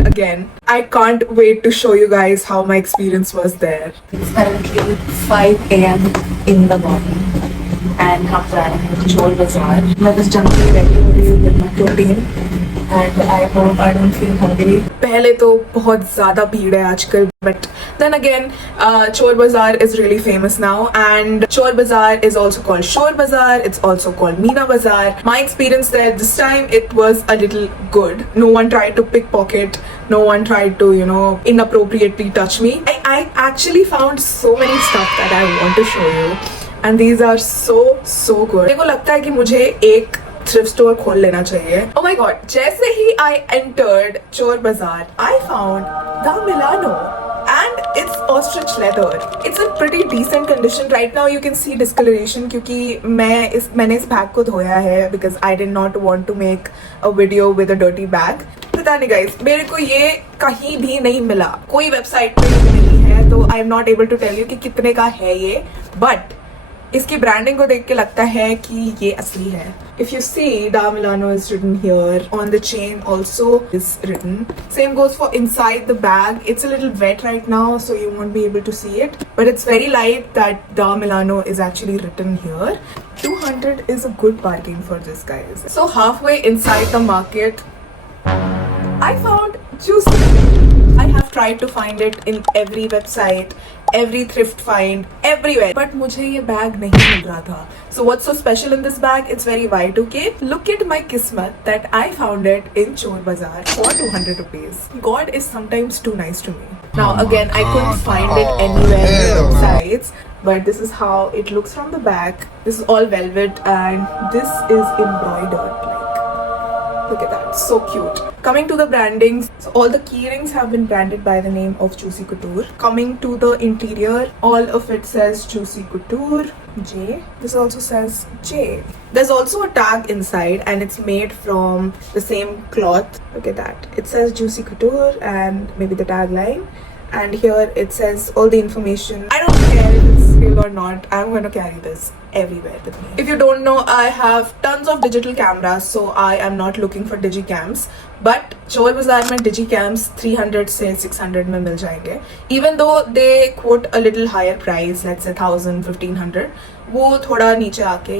Bazaar again. I can't wait to show you guys how my experience was there. It's currently 5 a.m. in the morning and हम जा रहे हैं चोर बाजार. मैं बस जंग के रेडी हो रही हूँ with my protein and I hope I don't feel hungry. पहले तो बहुत ज़्यादा भीड़ है आजकल, but then again, Chor Bazaar is really famous now, and Chor Bazaar is also called Shor Bazaar. It's also called Meena Bazaar. My experience there this time, it was a little good. No one tried to pickpocket. No one tried to, inappropriately touch me. I actually found so many stuff that I want to show you, and these are so good. मेरे को लगता है कि मुझे एक thrift store खोल लेना चाहिए. Oh my god! जैसे ही I entered Chor Bazaar, I found the Milano. And it's ostrich leather. It's in pretty decent condition. Right now you can see discoloration क्योंकि मैंने इस बैग को धोया है because I did not want to make a video with a dirty bag. पता नहीं guys, मेरे को ये कहीं भी नहीं मिला. कोई वेबसाइट पे नहीं है, तो I am not able to tell you कि कितने का है ये. But इसकी ब्रांडिंग को देख के लगता है कि ये असली है. If you see, Da Milano is written here. On the chain also is written. Same goes for inside the bag. It's a little wet right now, so you won't be able to see it. But it's very light that Da Milano is actually written here. 200 is a good bargain for this, guys. So halfway inside the market, I found juicy. I have tried to find it in every website, every thrift find, everywhere. But मुझे ये bag नहीं मिल रहा था. So what's so special in this bag? It's very Y2K. Look at my kismet that I found it in Chor Bazaar for 200 rupees. God is sometimes too nice to me. Now again, I couldn't find it anywhere in the websites. But this is how it looks from the back. This is all velvet and this is embroidered. Look at that, so cute. Coming to the brandings, so all the key rings have been branded by the name of Juicy Couture. Coming to the interior, all of it says Juicy Couture, J. This also says J. There's also a tag inside and it's made from the same cloth. Look at that. It says Juicy Couture and maybe the tagline. And here it says all the information. I don't care if it's real or not. I'm going to carry this everywhere with me. If you don't know, I have tons of digital cameras, so I am not looking for digicams. But Chor Bazaar में digicams 300 से 600 में मिल जाएंगे. Even though they quote a little higher price, let's say 1000, 1500, वो थोड़ा नीचे आके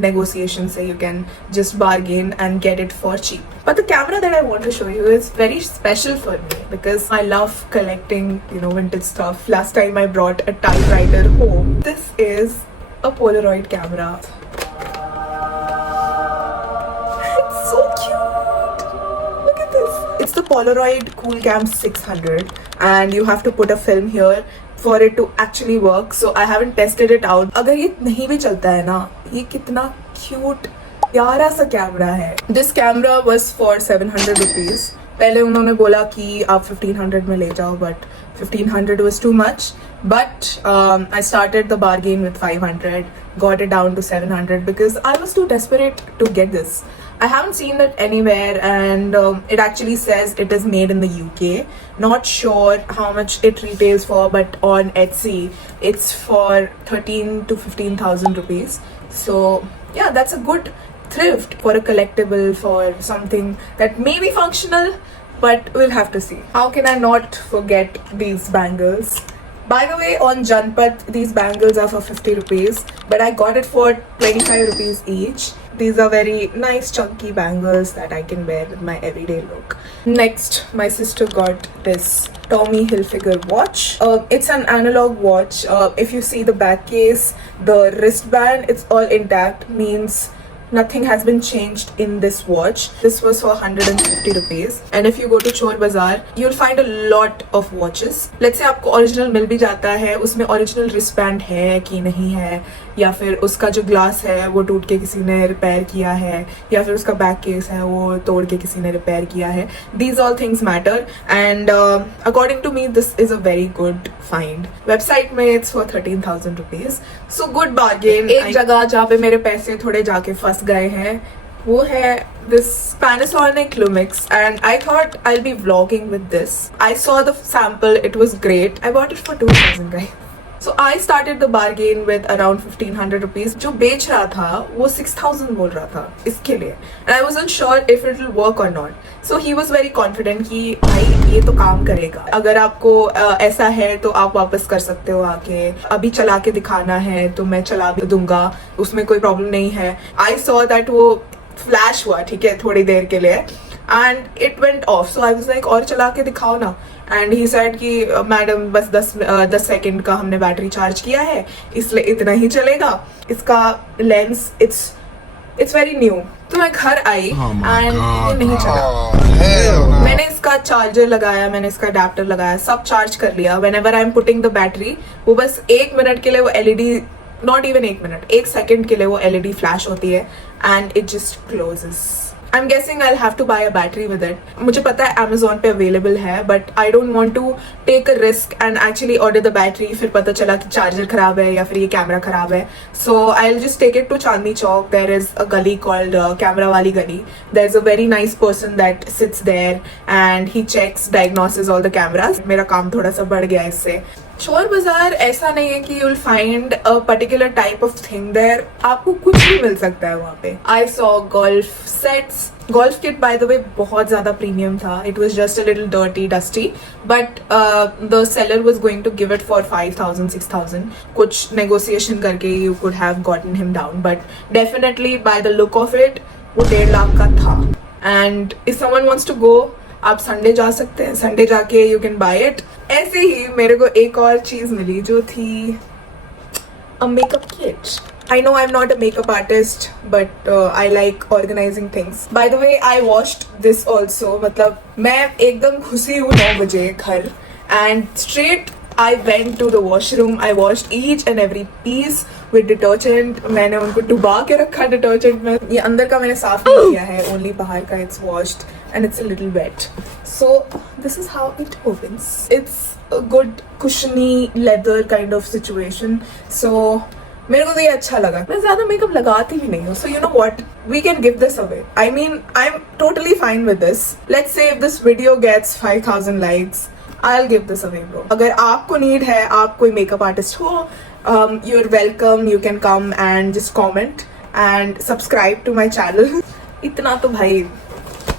negotiation से you can just bargain and get it for cheap. But the camera that I want to show you is very special for me because I love collecting vintage stuff. Last time I brought a typewriter home. This is a Polaroid camera. It's so cute. Look at this. It's the Polaroid Coolcam 600 and you have to put a film here for it to actually work. So I haven't tested it out. अगर ये नहीं भी चलता है ना, ये कितना cute प्यारा सा कैमरा है. This camera was for 700 rupees. पहले उन्होंने बोला कि आप 1500 में ले जाओ, but 1500 was too much. But I started the bargain with 500, got it down to 700 because I was too desperate to get this. I haven't seen it anywhere and it actually says it is made in the UK. Not sure how much it retails for, but on Etsy it's for 13 to 15,000 rupees. So yeah, that's a good thrift for a collectible, for something that may be functional, but we'll have to see. How can I not forget these bangles? By the way, on Janpat, these bangles are for 50 rupees, but I got it for 25 rupees each. These are very nice chunky bangles that I can wear with my everyday look. Next, my sister got this Tommy Hilfiger watch. It's an analog watch. If you see the back case, the wristband, it's all intact, means nothing has been changed in this watch. This was for 150 rupees. And if you go to Chor Bazaar, you'll find a lot of watches. Let's say आपको original मिल भी जाता है, उसमें original wristband है कि नहीं है, या फिर उसका जो ग्लास है वो टूट के किसी ने रिपेयर किया है, या फिर उसका बैक केस है वो तोड़ के किसी ने रिपेयर किया है. These all things matter and according to me this is a very good find. Website में it's for 13,000 rupees. So good bargain. एक जगह जहाँ पे मेरे पैसे थोड़े जाके फंस गए हैं वो है this Panasonic Lumix and I thought I'll be vlogging with this. I saw the sample, it was great. I bought it for 2,000 guys. So I started the bargain with around 1500 rupees. जो बेच रहा था वो 6000 बोल रहा था इसके लिए, and I wasn't sure if it will work or not. So he was very confident कि भाई ये तो काम करेगा, अगर आपको ऐसा है तो आप वापस कर सकते हो आके, अभी चला के दिखाना है तो मैं चला भी दूंगा, उसमें कोई प्रॉब्लम नहीं है. I saw that वो फ्लैश हुआ, ठीक है, थोड़ी देर के लिए, and it went off. So I was like और चला के दिखाओ ना. एंड ही सेड कि मैडम बस 10 सेकेंड का हमने बैटरी चार्ज किया है इसलिए इतना ही चलेगा, इसका लेंस इट्स वेरी न्यू. तो मैं घर आई एंड ये नहीं चला. मैंने इसका चार्जर लगाया, मैंने इसका अडेप्टर लगाया, सब चार्ज कर लिया. Whenever I am putting the battery, वो बस 1 मिनट के लिए वो LED, not even 1 minute, 1 second के लिए वो एलईडी फ्लैश होती है and it just closes. I'm guessing I'll have to buy a battery with it. मुझे पता है Amazon पे available है, but I don't want to take a risk and actually order the battery. फिर पता चला कि चार्जर खराब है या फिर ये कैमरा खराब है. So I'll just take it to Chandni Chowk. There is a gully called Camera Wali Gully. There's a very nice person that sits there and he checks, diagnoses all the cameras. मेरा काम थोड़ा सा बढ़ गया इससे. चोर बाजार ऐसा नहीं है कि you'll find a particular type of thing there. आपको कुछ भी मिल सकता है वहाँ पे. I saw golf sets. Golf kit by the way बहुत ज़्यादा premium था. It was just a little dirty, dusty, but the seller was going to give it for 5000, 6000. कुछ negotiation करके you could have gotten him down, but definitely by the look of it वो 1.5 लाख का था. And if someone wants to go, आप Sunday जा सकते हैं, Sunday जाके यू कैन बाय इट. ऐसे ही मेरे को एक और चीज मिली जो थी a makeup kit. I know I'm not a makeup artist, but I like organizing things. By the way, I washed this also. मतलब मैं एकदम घुसी हूँ 9 बजे घर and straight I went to the washroom. I washed each and every piece with detergent. मैंने उनको डुबा के रखा detergent में. ये अंदर का मैंने साफ नहीं किया है, only बाहर का it's washed and it's a little wet. So this is how it opens. It's a good cushiony leather kind of situation. So मेरे को तो ये अच्छा लगा. मैं ज्यादा मेकअप लगाती भी नहीं हूँ, so you know what, we can give this away. I mean, I'm totally fine with this. Let's say if this video gets 5000 likes, I'll give this away, bro. अगर आपको need है, आप कोई मेकअप आर्टिस्ट हो, you're welcome. You can come and just comment and subscribe to my channel. इतना तो भाई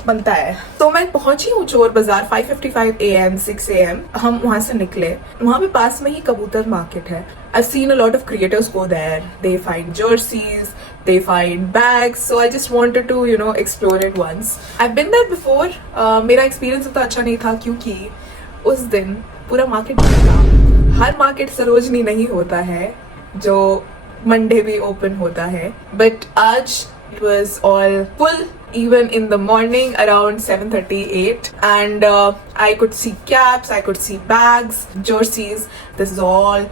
बनता है. तो मैं पहुंची हूँ चोर बाजार 5:55 AM, 6 AM. हम वहां से निकले, वहां पे पास में ही कबूतर मार्केट है. I've seen a lot of creators go there. They find jerseys, they find bags. So I just wanted to, you know, explore it once. I've been there before. मेरा एक्सपीरियंस उतना अच्छा नहीं था क्योंकि उस दिन पूरा मार्केट बंद था. हर मार्केट सरोजनी नहीं होता है जो मंडे भी ओपन होता है, बट आज it was all full. Even in the morning around 7:38, and I could see caps, I could see bags, jerseys. This is all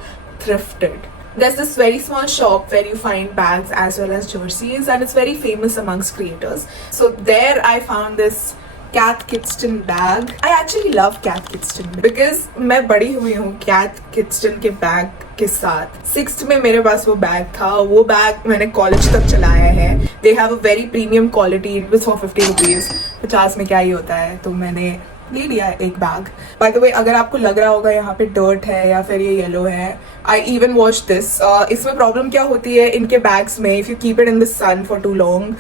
thrifted. There's this very small shop where you find bags as well as jerseys, and it's very famous amongst creators. So there I found this Cath Kidston bag. I actually love Cath Kidston because मैं बड़ी हुई हूँ Cath Kidston के bag के साथ. 6th में मेरे पास वो बैग था. वो बैग मैंने कॉलेज तक चलाया है. They have a very premium quality. It was for 50 rupees. 50 में क्या ही होता है, तो मैंने ले लिया एक बैग. बाय द वे, अगर आपको लग रहा होगा यहाँ पे डर्ट है या फिर ये येलो है, आई इवन वॉच दिस. इसमें प्रॉब्लम क्या होती है इनके बैग्स में, if you keep it in the sun for too long,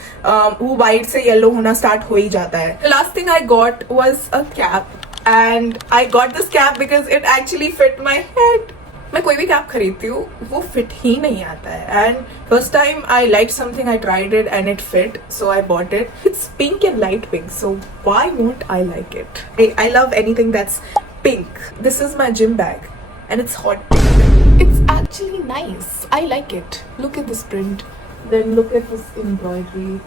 वो वाइट से येलो होना स्टार्ट हो ही जाता है. Last thing I got was a cap and I got this cap because it actually fit my head. मैं कोई भी कैप खरीदती हूँ वो फिट ही नहीं आता है, and first time I like something, I tried it and it fit, so I bought it. It's pink and light pink, so why won't I like it? I love anything that's pink. This is my gym bag and it's hot pink. It's actually nice. I like it. Look at this print. Then look at this embroidery.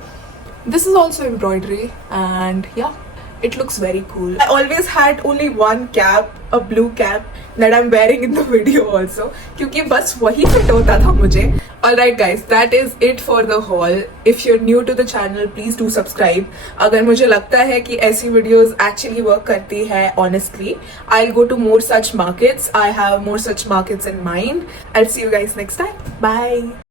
This is also embroidery, and yeah, it looks very cool. I always had only one cap, a blue cap that I'm wearing in the video also, क्योंकि बस वही fit होता था मुझे. Alright guys, that is it for the haul. If you're new to the channel, please do subscribe. अगर मुझे लगता है कि ऐसी videos actually work करती है, honestly, I'll go to more such markets. I have more such markets in mind. I'll see you guys next time. Bye.